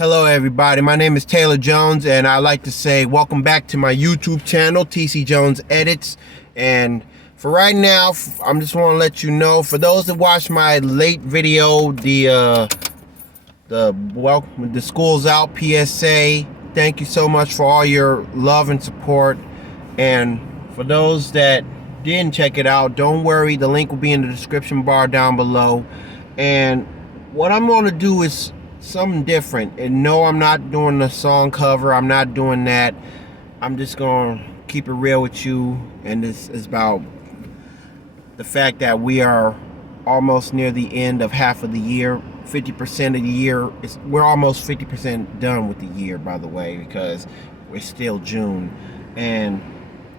Hello everybody, my name is Taylor Jones and I'd like to say welcome back to my YouTube channel, TC Jones Edits. And for right now, I'm just want to let you know, for those that watched my late video, the school's out PSA, thank you so much for all your love and support. And for those that didn't check it out, don't worry, the link will be in the description bar down below. And what I'm going to do is something different. And no, I'm not doing a song cover. I'm not doing that. I'm just going to keep it real with you. And this is about the fact that we are almost near the end of half of the year. 50% of the year. We're almost 50% done with the year, by the way, because we're still June. And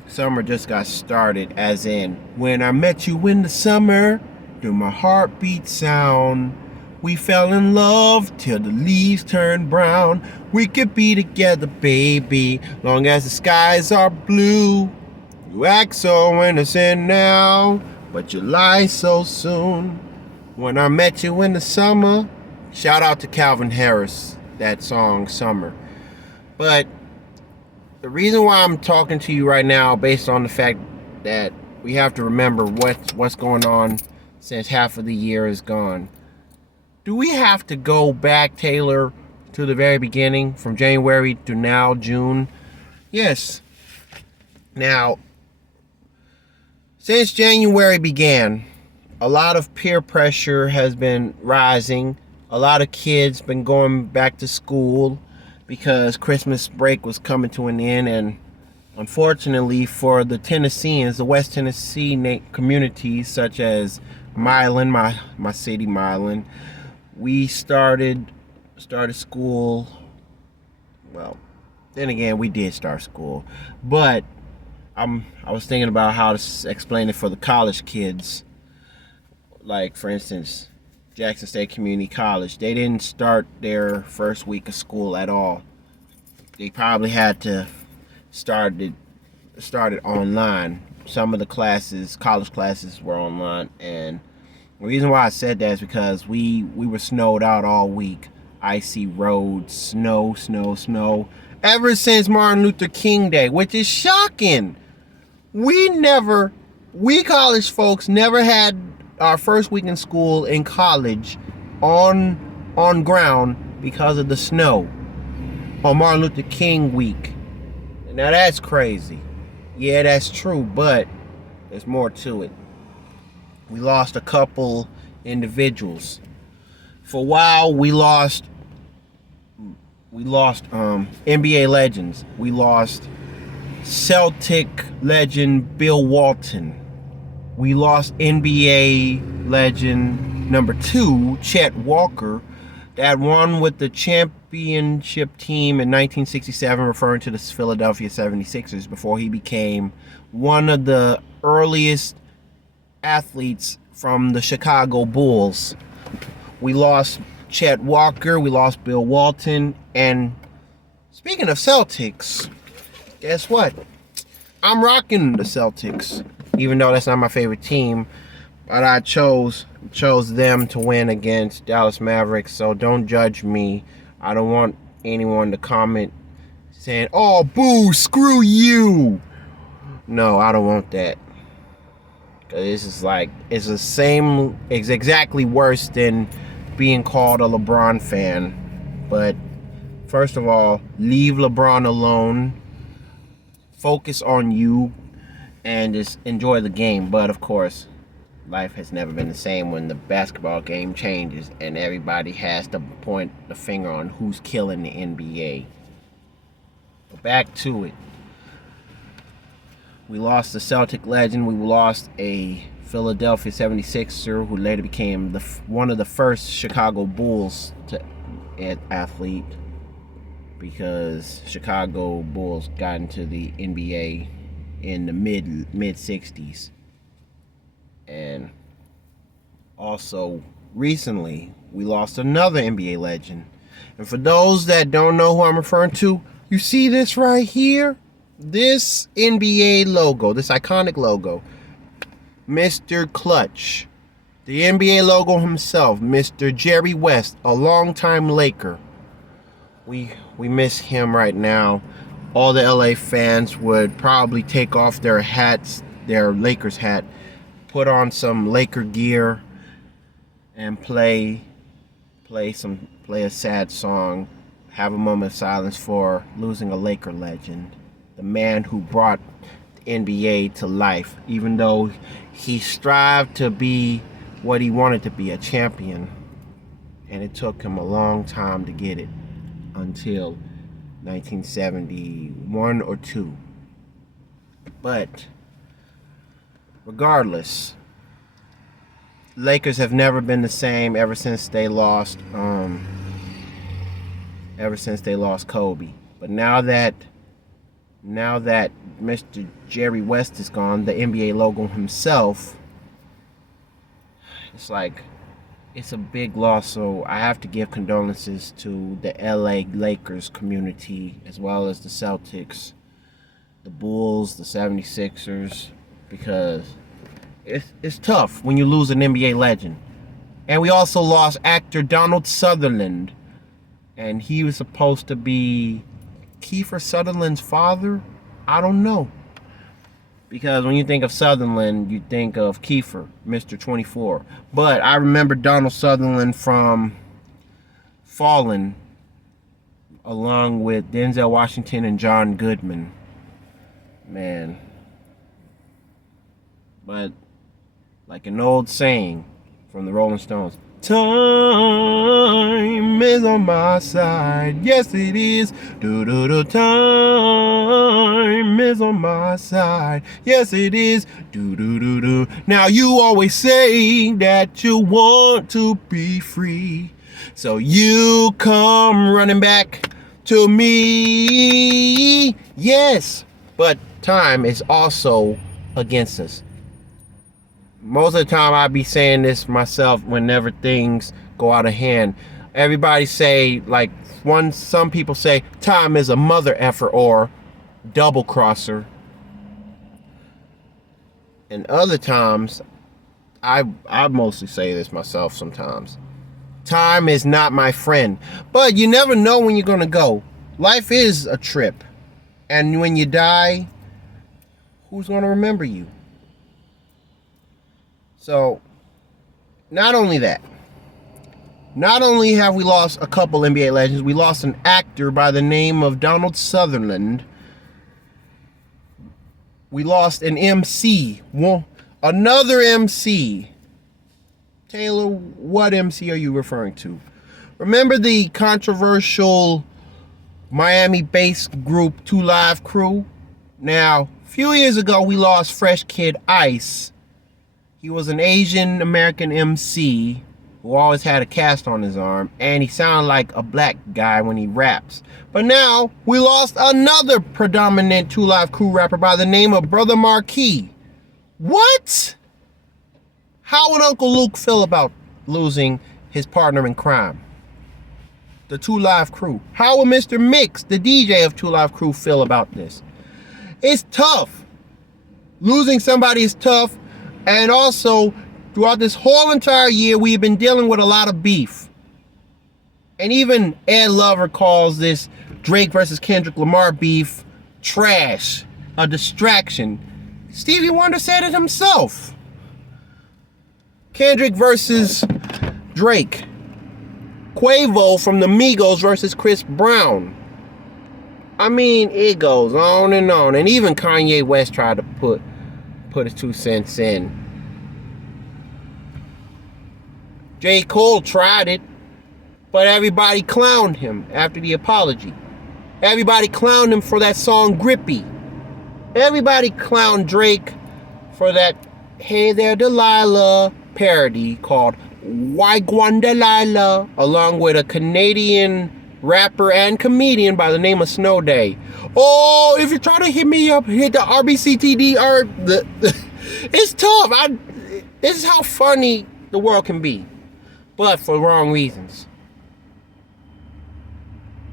summer just got started, as in, when I met you in the summer, through my heartbeat sound, we fell in love till the leaves turned brown. We could be together, baby, long as the skies are blue. You act so innocent now, but you lie so soon. When I met you in the summer. Shout out to Calvin Harris, that song, Summer. But the reason why I'm talking to you right now, based on the fact that we have to remember what's going on since half of the year is gone. Do we have to go back, Taylor, to the very beginning, from January to now, June? Yes. Now, since January began, a lot of peer pressure has been rising. A lot of kids been going back to school because Christmas break was coming to an end. And unfortunately for the Tennesseans, the West Tennessee communities, such as Milan, my city, Milan, we started school. Well, then again, we did start school, but I was thinking about how to explain it for the college kids. Like, for instance, Jackson State Community College, they didn't start their first week of school at all. They probably had to start it online. Some of the classes, college classes, were online, and the reason why I said that is because we were snowed out all week. Icy roads, snow, ever since Martin Luther King Day, which is shocking. We college folks never had our first week in school in college on ground because of the snow on Martin Luther King week. Now that's crazy. Yeah, that's true, but there's more to it. We lost a couple individuals. For a while, we lost NBA legends. We lost Celtic legend Bill Walton. We lost NBA legend number 2, Chet Walker, that won with the championship team in 1967, referring to the Philadelphia 76ers, before he became one of the earliest athletes from the Chicago Bulls. We lost Chet Walker, we lost Bill Walton, and speaking of Celtics, guess what? I'm rocking the Celtics, even though that's not my favorite team, but I chose them to win against Dallas Mavericks, so don't judge me. I don't want anyone to comment saying, "Oh, boo, screw you." No, I don't want that. This is it's exactly worse than being called a LeBron fan. But first of all, leave LeBron alone. Focus on you and just enjoy the game. But of course, life has never been the same when the basketball game changes and everybody has to point the finger on who's killing the NBA. But back to it. We lost the Celtic legend. We lost a Philadelphia 76er who later became one of the first Chicago Bulls athlete, because Chicago Bulls got into the NBA in the mid 60s. And also recently we lost another NBA legend. And for those that don't know who I'm referring to, you see this right here? This NBA logo, this iconic logo, Mr. Clutch, the NBA logo himself, Mr. Jerry West, a longtime Laker, we miss him right now. All the LA fans would probably take off their hats, their Lakers hat, put on some Laker gear, and play a sad song, have a moment of silence for losing a Laker legend, the man who brought the NBA to life, even though he strived to be what he wanted to be, a champion, and it took him a long time to get it until 1971 or 2. But regardless, Lakers have never been the same ever since they lost Kobe. But now that Mr. Jerry West is gone, the NBA logo himself, it's a big loss. So I have to give condolences to the LA Lakers community, as well as the Celtics, the Bulls, the 76ers, because it's tough when you lose an NBA legend. And we also lost actor Donald Sutherland, and he was supposed to be Kiefer Sutherland's father. I don't know, because when you think of Sutherland, you think of Kiefer, Mr. 24. But I remember Donald Sutherland from Fallen, along with Denzel Washington and John Goodman. Man. But like an old saying from the Rolling Stones, time is on my side. Yes, it is. Do-do-do. Time is on my side. Yes, it is. Do-do-do-do. Now, you always say that you want to be free, so you come running back to me. Yes, but time is also against us. Most of the time I be saying this myself whenever things go out of hand. Everybody say, some people say time is a mother effer or double crosser. And other times, I mostly say this myself sometimes. Time is not my friend. But you never know when you're gonna go. Life is a trip. And when you die, who's gonna remember you? So, not only that, not only have we lost a couple NBA legends, we lost an actor by the name of Donald Sutherland. We lost an MC, another MC. Taylor, what MC are you referring to? Remember the controversial Miami-based group 2 Live Crew? Now, a few years ago, we lost Fresh Kid Ice. He was an Asian American MC who always had a cast on his arm, and he sounded like a black guy when he raps. But now, we lost another predominant 2 Live Crew rapper by the name of Brother Marquis. What? How would Uncle Luke feel about losing his partner in crime? The 2 Live Crew. How would Mr. Mix, the DJ of 2 Live Crew, feel about this? It's tough. Losing somebody is tough. And also, throughout this whole entire year, we've been dealing with a lot of beef. And even Ed Lover calls this Drake versus Kendrick Lamar beef trash, a distraction. Stevie Wonder said it himself. Kendrick versus Drake. Quavo from the Migos versus Chris Brown. I mean, it goes on and on. And even Kanye West tried to put his 2 cents in. J. Cole tried it, but everybody clowned him after the apology. Everybody clowned him for that song Grippy. Everybody clowned Drake for that Hey There Delilah parody called Wagwan Delilah, along with a Canadian rapper and comedian by the name of Snow Day. Oh, if you're trying to hit me up, hit the RBCTD. It's tough. This is how funny the world can be, but for wrong reasons.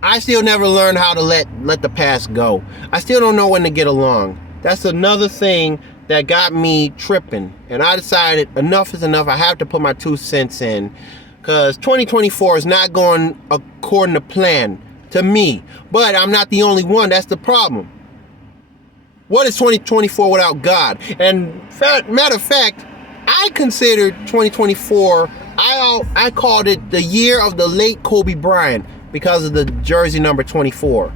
I still never learned how to let the past go. I still don't know when to get along. That's another thing that got me tripping. And I decided enough is enough. I have to put my 2 cents in. Because 2024 is not going according to plan. to me. But I'm not the only one. That's the problem. What is 2024 without God? And matter of fact, I considered 2024, I called it the year of the late Kobe Bryant because of the jersey number 24.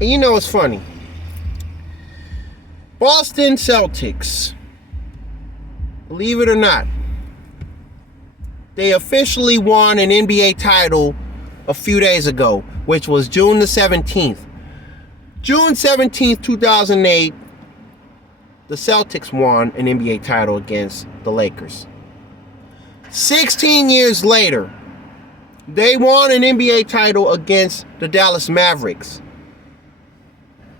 And you know what's funny? Boston Celtics, believe it or not, they officially won an NBA title a few days ago, which was June the 17th. June 17th, 2008, the Celtics won an NBA title against the Lakers. 16 years later, they won an NBA title against the Dallas Mavericks.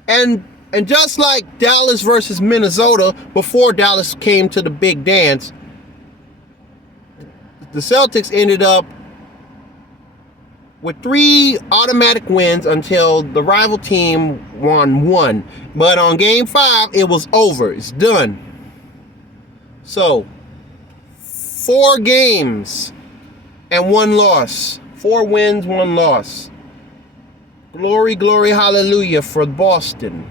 And just like Dallas versus Minnesota, before Dallas came to the big dance, the Celtics ended up with 3 automatic wins until the rival team won 1. But on game 5, it was over. It's done. So, 4 games and 1 loss. 4 wins, 1 loss. Glory, glory, hallelujah for Boston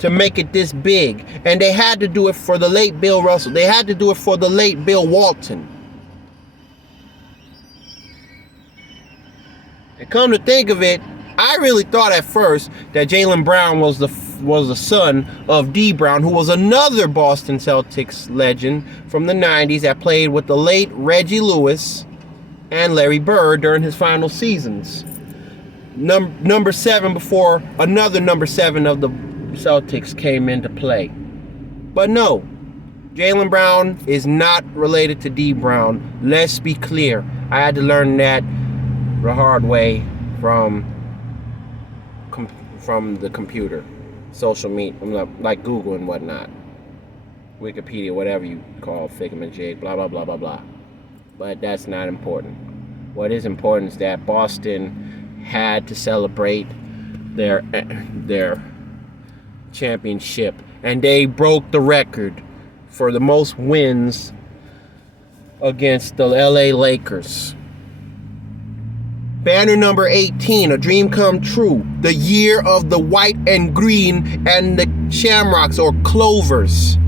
to make it this big. And they had to do it for the late Bill Russell. They had to do it for the late Bill Walton. And come to think of it, I really thought at first that Jaylen Brown was the son of Dee Brown, who was another Boston Celtics legend from the 90s that played with the late Reggie Lewis and Larry Bird during his final seasons. Number 7 before another number 7 of the Celtics came into play. But no, Jaylen Brown is not related to Dee Brown. Let's be clear. I had to learn that the hard way from the computer, social media, like Google and whatnot, Wikipedia, whatever you call Figma-jig, blah blah blah blah blah. But that's not important. What is important is that Boston had to celebrate their championship, and they broke the record for the most wins against the LA Lakers. Banner number 18, a dream come true. The year of the white and green and the shamrocks or clovers.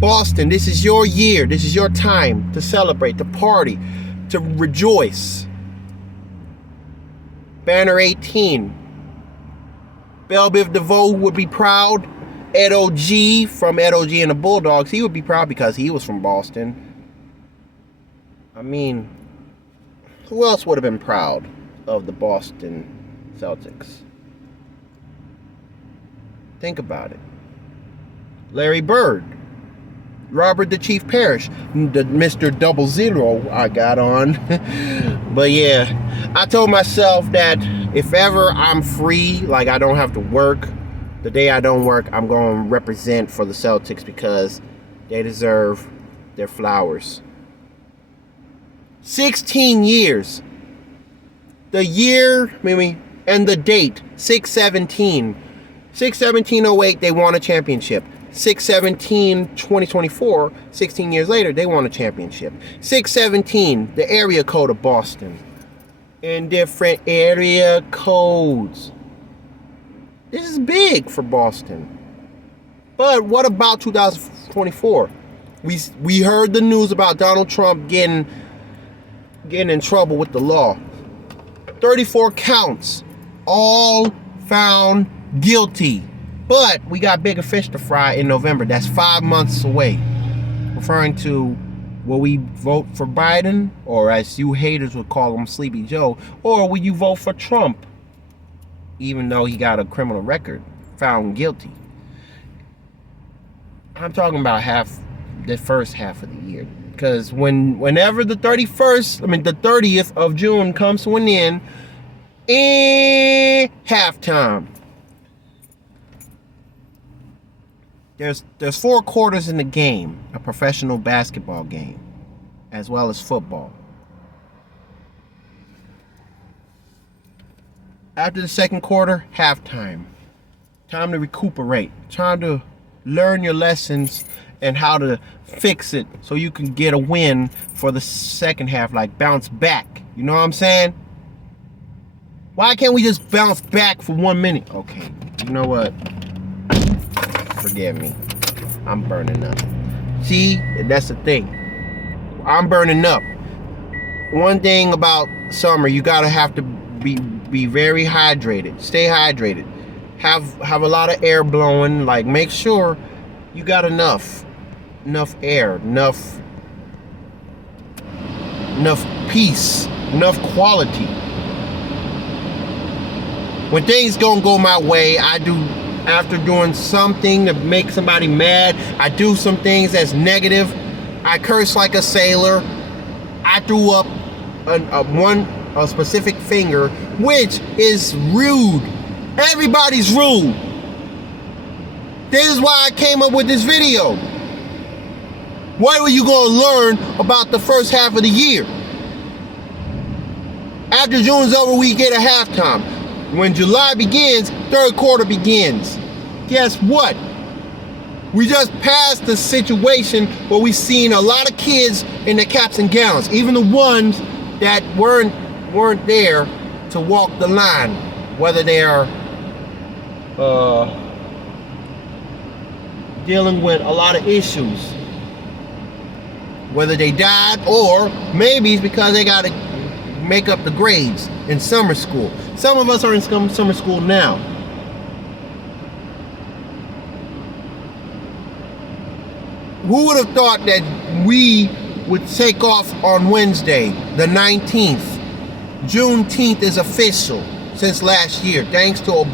Boston, this is your year. This is your time to celebrate, to party, to rejoice. Banner 18. Belle Biv DeVoe would be proud. Ed O.G. from Ed O.G. and the Bulldogs, he would be proud because he was from Boston. I mean, who else would have been proud of the Boston Celtics? Think about it. Larry Bird, Robert the Chief Parrish, the Mr. 00 I got on. But yeah, I told myself that if ever I'm free, like I don't have to work, the day I don't work, I'm going to represent for the Celtics because they deserve their flowers. 16 years. The year, and the date, 6/17. 6/17/08, they won a championship. 6/17/2024, 16 years later, they won a championship. 6/17, the area code of Boston. In different area codes. This is big for Boston. But what about 2024? We heard the news about Donald Trump getting in trouble with the law. 34 counts, all found guilty. But we got bigger fish to fry in November. That's 5 months away. Referring to, will we vote for Biden? Or as you haters would call him, Sleepy Joe. Or will you vote for Trump? Even though he got a criminal record, found guilty. I'm talking about the first half of the year. Because whenever the 30th of June comes to an end, halftime. There's 4 quarters in the game, a professional basketball game, as well as football. After the second quarter, halftime. Time to recuperate. Time to learn your lessons and how to fix it so you can get a win for the second half, like bounce back. You know what I'm saying? Why can't we just bounce back for 1 minute? Okay, you know what? Forgive me. I'm burning up. See, that's the thing. I'm burning up. One thing about summer, you gotta have to be very hydrated. Stay hydrated. Have a lot of air blowing. Like, make sure you got enough air, enough peace, enough quality. When things don't go my way, after doing something to make somebody mad, I do some things that's negative. I curse like a sailor. I threw up a specific finger, which is rude. Everybody's rude. This is why I came up with this video. What are you going to learn about the first half of the year? After June's over, we get a halftime. When July begins, third quarter begins. Guess what? We just passed the situation where we've seen a lot of kids in their caps and gowns, even the ones that weren't there to walk the line, whether they are dealing with a lot of issues, whether they died or maybe it's because they got to make up the grades in summer school. Some of us are in summer school now. Who would have thought that we would take off on Wednesday, the 19th? Juneteenth is official since last year, thanks to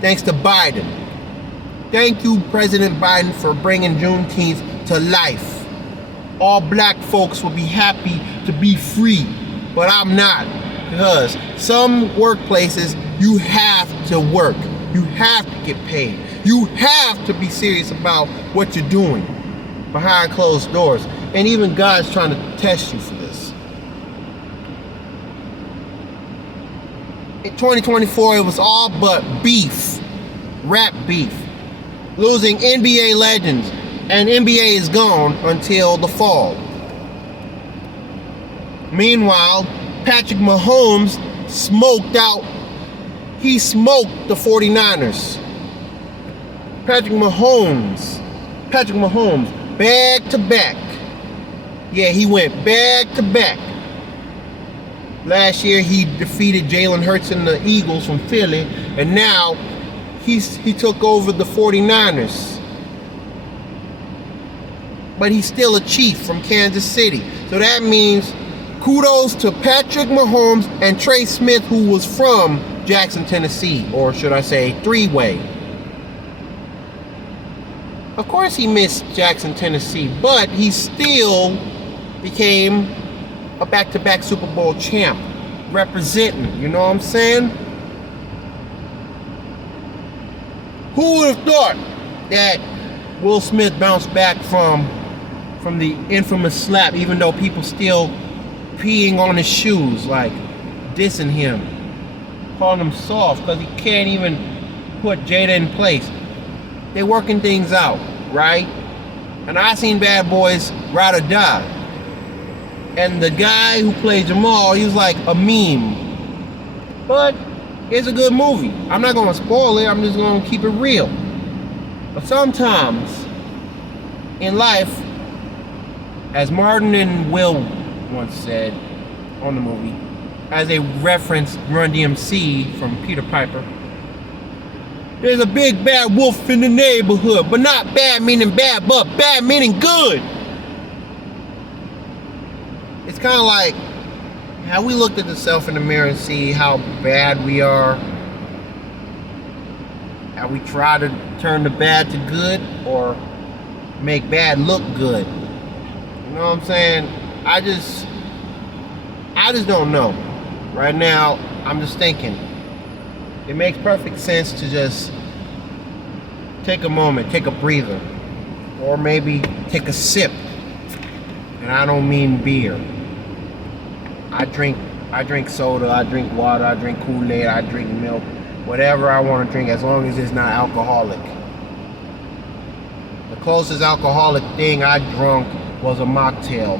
Biden. Thank you, President Biden, for bringing Juneteenth to life. All black folks will be happy to be free, but I'm not. Because some workplaces, you have to work. You have to get paid. You have to be serious about what you're doing behind closed doors. And even God's trying to test you for this. In 2024, it was all but beef. Rap beef. Losing NBA legends. And NBA is gone until the fall. Meanwhile, Patrick Mahomes smoked the 49ers. Patrick Mahomes, back to back. Yeah, he went back to back. Last year he defeated Jalen Hurts and the Eagles from Philly, and now he took over the 49ers. But he's still a Chief from Kansas City. So that means kudos to Patrick Mahomes and Trey Smith, who was from Jackson, Tennessee, or should I say three-way. Of course he missed Jackson, Tennessee, but he still became a back-to-back Super Bowl champ, representing, you know what I'm saying? Who would have thought that Will Smith bounced back from the infamous slap, even though people still peeing on his shoes, like dissing him, calling him soft because he can't even put Jada in place. They working things out, right? And I seen Bad Boys Ride or Die, and the guy who played Jamal, he was like a meme, but it's a good movie. I'm not gonna spoil it, I'm just gonna keep it real. But sometimes in life, as Martin and Will once said on the movie, as they referenced Run DMC from Peter Piper, there's a big bad wolf in the neighborhood, but not bad meaning bad, but bad meaning good. It's kind of like, have we looked at ourselves in the mirror and see how bad we are? Have we tried to turn the bad to good, or make bad look good? You know what I'm saying? I just don't know. Right now, I'm just thinking. It makes perfect sense to just take a moment, take a breather, or maybe take a sip. And I don't mean beer. I drink soda, I drink water, I drink Kool-Aid, I drink milk, whatever I want to drink, as long as it's not alcoholic. The closest alcoholic thing I drunk was a mocktail.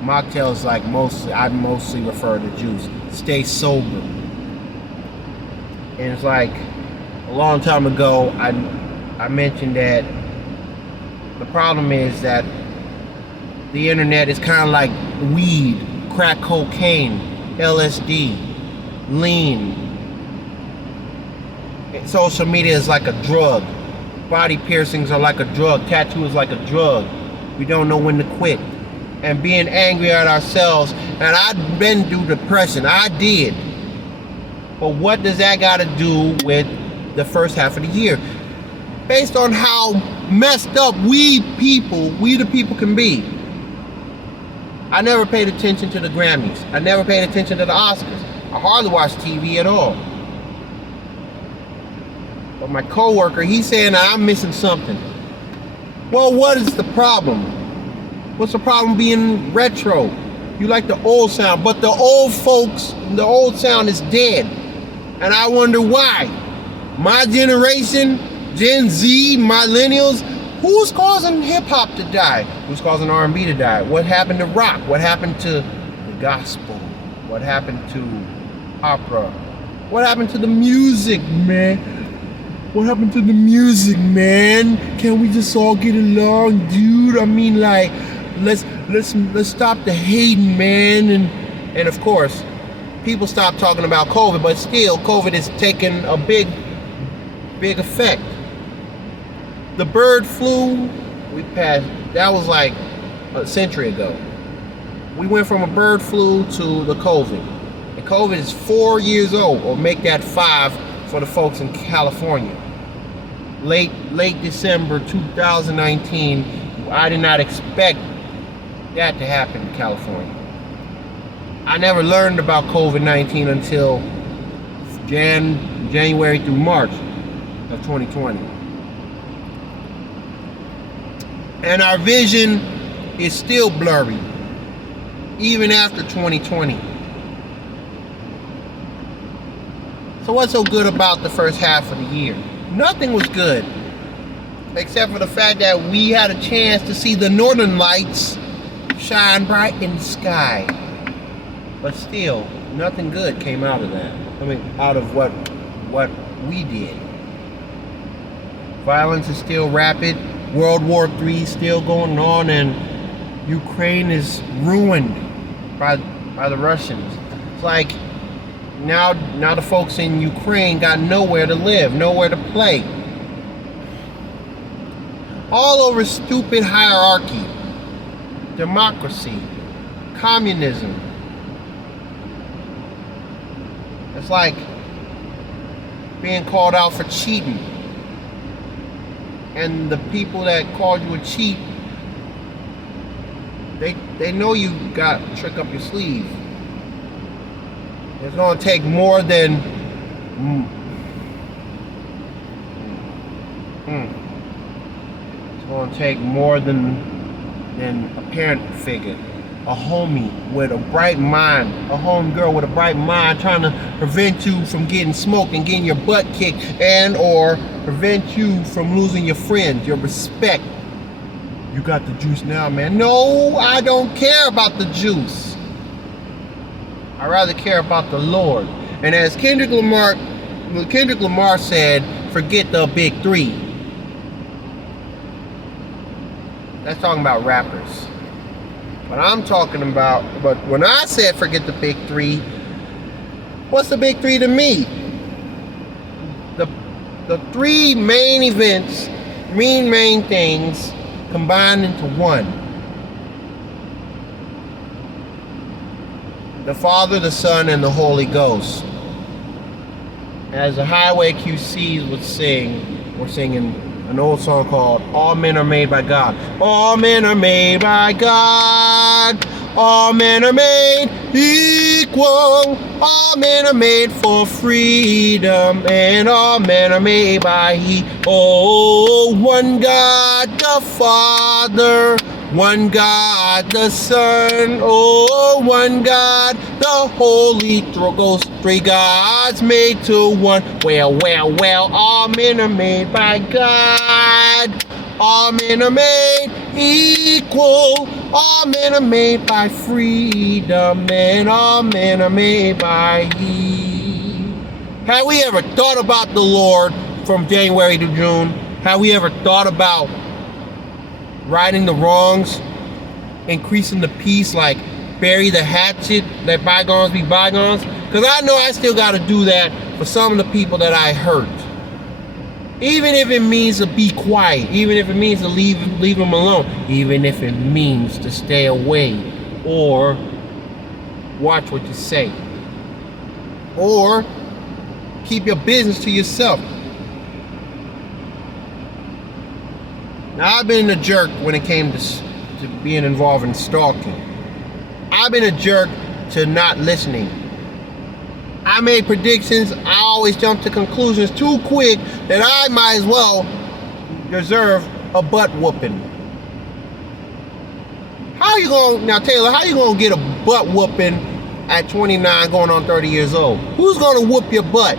Mocktails, like I mostly refer to juice. Stay sober. And it's like a long time ago, I mentioned that the problem is that the internet is kind of like weed, crack cocaine, LSD, lean. Social media is like a drug. Body piercings are like a drug. Tattoo is like a drug. We don't know when to quit. And being angry at ourselves. And I've been through depression. I did. But what does that got to do with the first half of the year? Based on how messed up we the people can be. I never paid attention to the Grammys. I never paid attention to the Oscars. I hardly watch TV at all. But my coworker, he's saying that I'm missing something. Well, what is the problem? What's the problem being retro? You like the old sound, but the old folks, the old sound is dead. And I wonder why. My generation, Gen Z, millennials, who's causing hip-hop to die? Who's causing R&B to die? What happened to rock? What happened to the gospel? What happened to opera? What happened to the music, man? What happened to the music, man? Can we just all get along, dude? I mean, like, let's stop the hating, man. And of course, people stop talking about COVID, but still, COVID is taking a big effect. The bird flu, we passed. That was like a century ago. We went from a bird flu to the COVID. And COVID is 4 years old, or make that 5 for the folks in California. Late December 2019, I did not expect that to happen in California. I never learned about COVID-19 until January through March of 2020. And our vision is still blurry, even after 2020. So what's so good about the first half of the year? Nothing was good, except for the fact that we had a chance to see the northern lights shine bright in the sky. But still, nothing good came out of that. I mean, out of what we did. Violence is still rapid. World War III is still going on, and Ukraine is ruined by the Russians. It's like now the folks in Ukraine got nowhere to live, nowhere to play. All over stupid hierarchy, democracy, communism. It's like being called out for cheating. And the people that called you a cheat, they know you got a trick up your sleeve. It's going to take more than it's going to take more than a parent figure, a homie with a bright mind, a home girl with a bright mind trying to prevent you from getting smoked and getting your butt kicked, and or prevent you from losing your friends, your respect. You got the juice now, man. No, I don't care about the juice. I rather care about the Lord. And as Kendrick Lamar said, forget the big three. That's talking about rappers. But I'm talking about, but when I said forget the big three, what's the big three to me? The three main events, main things combined into one. The Father, the Son, and the Holy Ghost. As the Highway QCs would sing, we're singing an old song called All Men Are Made by God. All men are made by God. All men are made equal. All men are made for freedom. And all men are made by He. Oh, one God the Father. One God the Son, oh, one God the Holy Ghost, three gods made to one. Well, all men are made by God. All men are made equal. All men are made by freedom, and all men are made by He. Have we ever thought about the Lord from January to June? Have we ever thought about righting the wrongs, increasing the peace, like bury the hatchet, let bygones be bygones? Because I know I still got to do that for some of the people that I hurt. Even if it means to be quiet, even if it means to leave them alone, even if it means to stay away or watch what you say, or keep your business to yourself. Now, I've been a jerk when it came to being involved in stalking. I've been a jerk to not listening. I made predictions. I always jumped to conclusions too quick that I might as well deserve a butt whooping. Now Taylor, how you gonna get a butt whooping at 29 going on 30 years old? Who's gonna whoop your butt?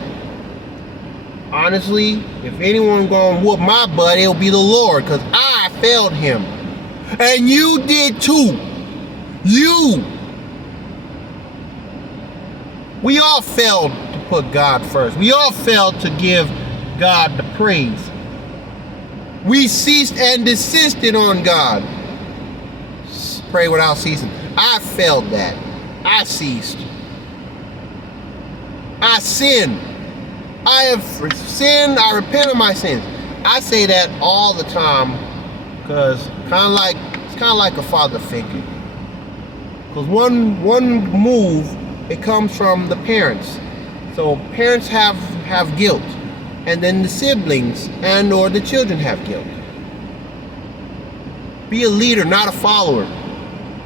Honestly, if anyone gonna whoop my butt, it'll be the Lord, because I failed him. And you did too. We all failed to put God first. We all failed to give God the praise. We ceased and desisted on God. Pray without ceasing. I failed that. I ceased. I sinned. I have sinned. I repent of my sins. I say that all the time because it's kind of like a father figure. Because one move, it comes from the parents. So parents have guilt, and then the siblings and or the children have guilt. Be a leader, not a follower.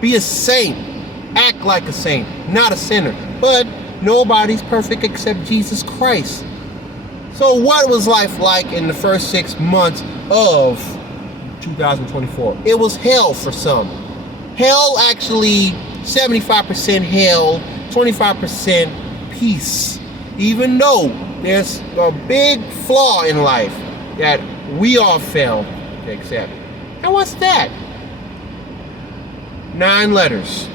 Be a saint. Act like a saint, not a sinner. But nobody's perfect except Jesus Christ. So what was life like in the first 6 months of 2024? It was hell for some. Hell, actually 75% hell, 25% peace. Even though there's a big flaw in life that we all fail to accept. And what's that? 9 letters.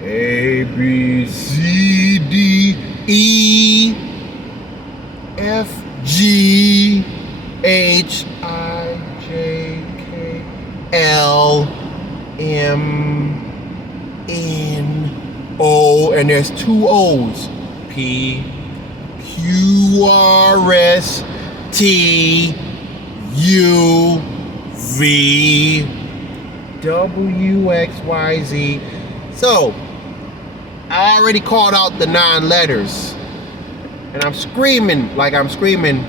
A, B, C, D, E, F, G, H, I, J, K, L, M, N, O, and there's 2 O's. P, Q, R, S, T, U, V, W, X, Y, Z. So, I already called out the 9 letters. And I'm screaming like I'm screaming.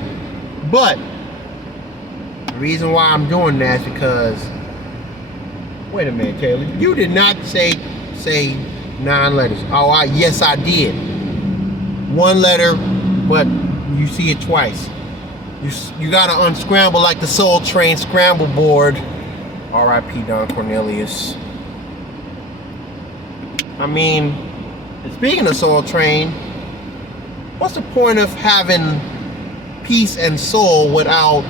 But the reason why I'm doing that is because, wait a minute, Taylor, you did not say 9 letters. Oh, yes, I did. 1 letter, but you see it twice. You gotta unscramble like the Soul Train scramble board. R.I.P. Don Cornelius. I mean, speaking of Soul Train, what's the point of having peace and soul without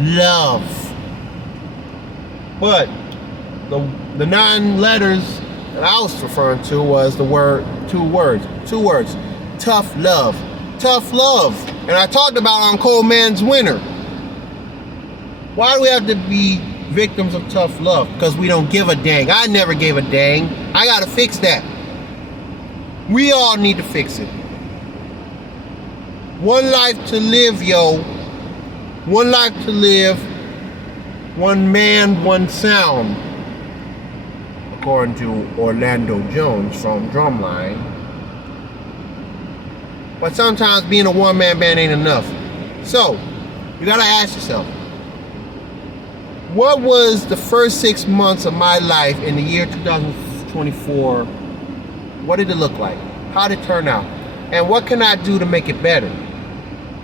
love? But the 9 letters that I was referring to was the word, 2 words. Tough love. Tough love. And I talked about on Cold Man's Winter. Why do we have to be victims of tough love? Because we don't give a dang. I never gave a dang. I gotta fix that. We all need to fix it. One life to live, yo. One life to live. One man, one sound. According to Orlando Jones from Drumline. But sometimes being a one-man band ain't enough. So, you gotta ask yourself, what was the first 6 months of my life in the year 2024? What did it look like? How did it turn out? And what can I do to make it better?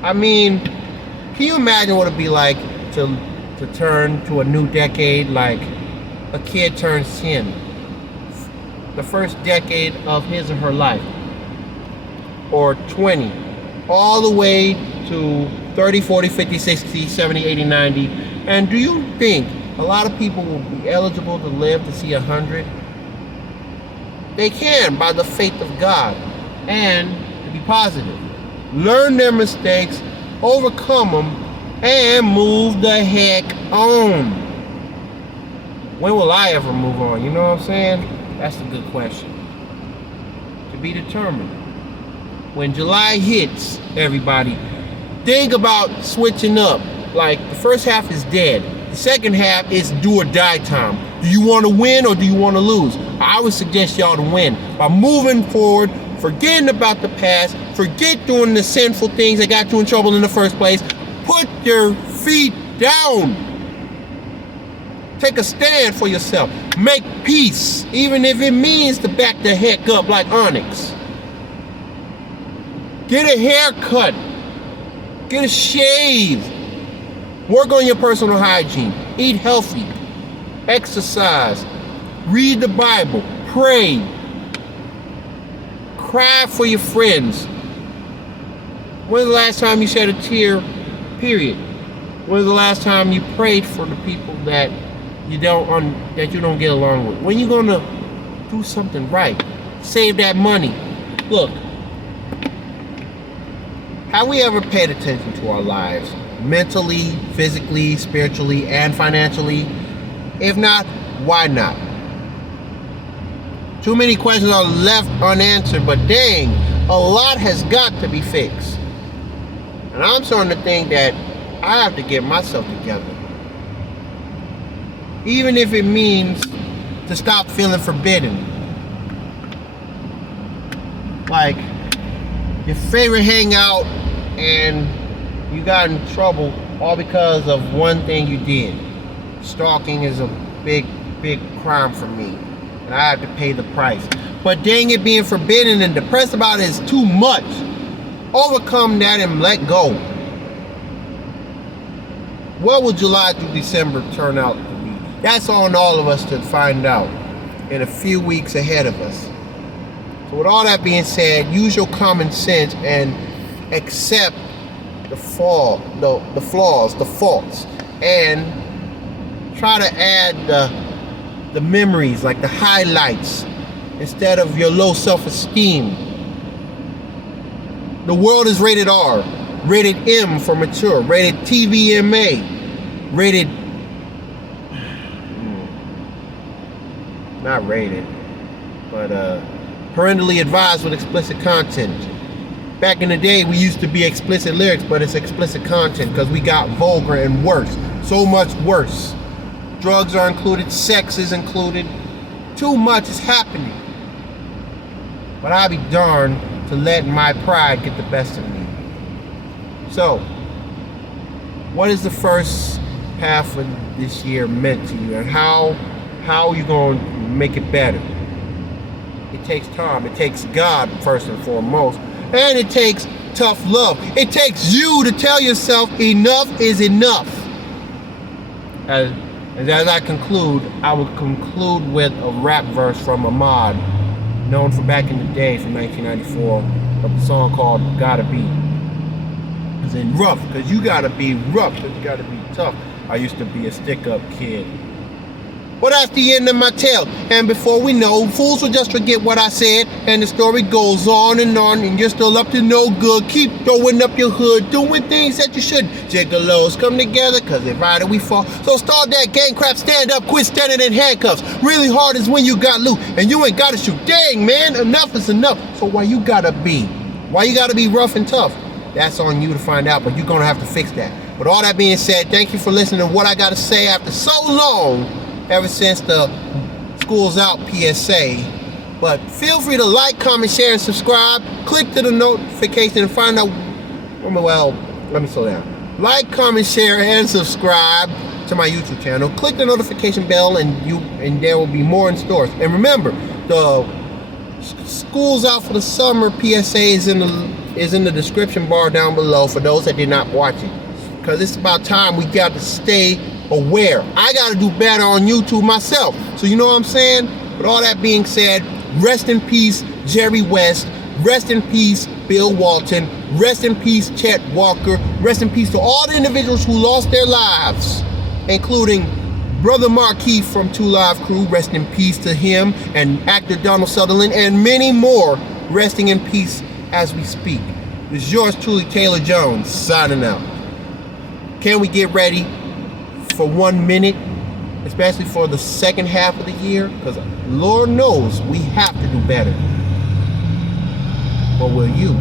I mean, can you imagine what it'd be like to turn to a new decade like a kid turns 10? The first decade of his or her life. Or 20. All the way to 30, 40, 50, 60, 70, 80, 90. And do you think a lot of people will be eligible to live to see 100? They can by the faith of God and to be positive. learn their mistakes, overcome them, and move the heck on. When will I ever move on? You know what I'm saying? That's a good question. To be determined. When July hits, everybody, think about switching up. Like, the first half is dead. The second half is do or die time. Do you want to win or do you want to lose? I would suggest y'all to win by moving forward, forgetting about the past, forget doing the sinful things that got you in trouble in the first place. Put your feet down. Take a stand for yourself. Make peace, even if it means to back the heck up like Onyx. Get a haircut. Get a shave. Work on your personal hygiene. Eat healthy. Exercise. Read the Bible. Pray. Cry for your friends. When's the last time you shed a tear? Period. When's the last time you prayed for the people that you don't get along with? When you gonna do something right? Save that money. Look, have we ever paid attention to our lives? Mentally, physically, spiritually, and financially? If not, why not? Too many questions are left unanswered, but dang, a lot has got to be fixed. And I'm starting to think that I have to get myself together. Even if it means to stop feeling forbidden. Like, your favorite hangout and you got in trouble all because of one thing you did. Stalking is a big crime for me, and I have to pay the price. But dang it, being forbidden and depressed about it is too much. Overcome that and let go. What will July through December turn out to be? That's on all of us to find out in a few weeks ahead of us. So with all that being said, use your common sense and accept the flaws, the faults, and try to add the memories, like the highlights, instead of your low self-esteem. The world is rated R, rated M for mature, rated TVMA, rated, not rated, but parentally advised with explicit content. Back in the day, we used to be explicit lyrics, but it's explicit content because we got vulgar and worse. So much worse. Drugs are included, sex is included. Too much is happening. But I'll be darned to let my pride get the best of me. So, what is the first half of this year meant to you, and how are you going to make it better? It takes time. It takes God first and foremost. And it takes tough love. It takes you to tell yourself enough is enough. As I conclude, I will conclude with a rap verse from Ahmad, known from back in the day, from 1994, of a song called Gotta Be. It's in rough, because you gotta be rough, because you gotta be tough. I used to be a stick-up kid. But that's the end of my tale. And before we know, fools will just forget what I said, and the story goes on, and you're still up to no good. Keep throwing up your hood, doing things that you shouldn't. Gigolos come together, cause if right we fall. So start that gang crap, stand up, quit standing in handcuffs. Really hard is when you got loot, and you ain't gotta shoot. Dang, man, enough is enough. So why you gotta be rough and tough? That's on you to find out, but you're gonna have to fix that. With all that being said, thank you for listening to what I gotta say after so long. Ever since the school's out PSA. But feel free to like, comment, share, and subscribe. Click to the notification and find out, well, let me slow down. Like, comment, share, and subscribe to my YouTube channel. Click the notification bell and there will be more in stores. And remember, the school's out for the summer PSA is in the description bar down below for those that did not watch it. Because it's about time we got to stay aware. I got to do better on YouTube myself. So you know what I'm saying? With all that being said, rest in peace, Jerry West. Rest in peace, Bill Walton. Rest in peace, Chet Walker. Rest in peace to all the individuals who lost their lives, including Brother Marquis from 2 Live Crew. Rest in peace to him, and actor Donald Sutherland, and many more resting in peace as we speak. This is yours truly, Taylor Jones, signing out. Can we get ready for 1 minute, especially for the second half of the year? Because Lord knows we have to do better. But will you?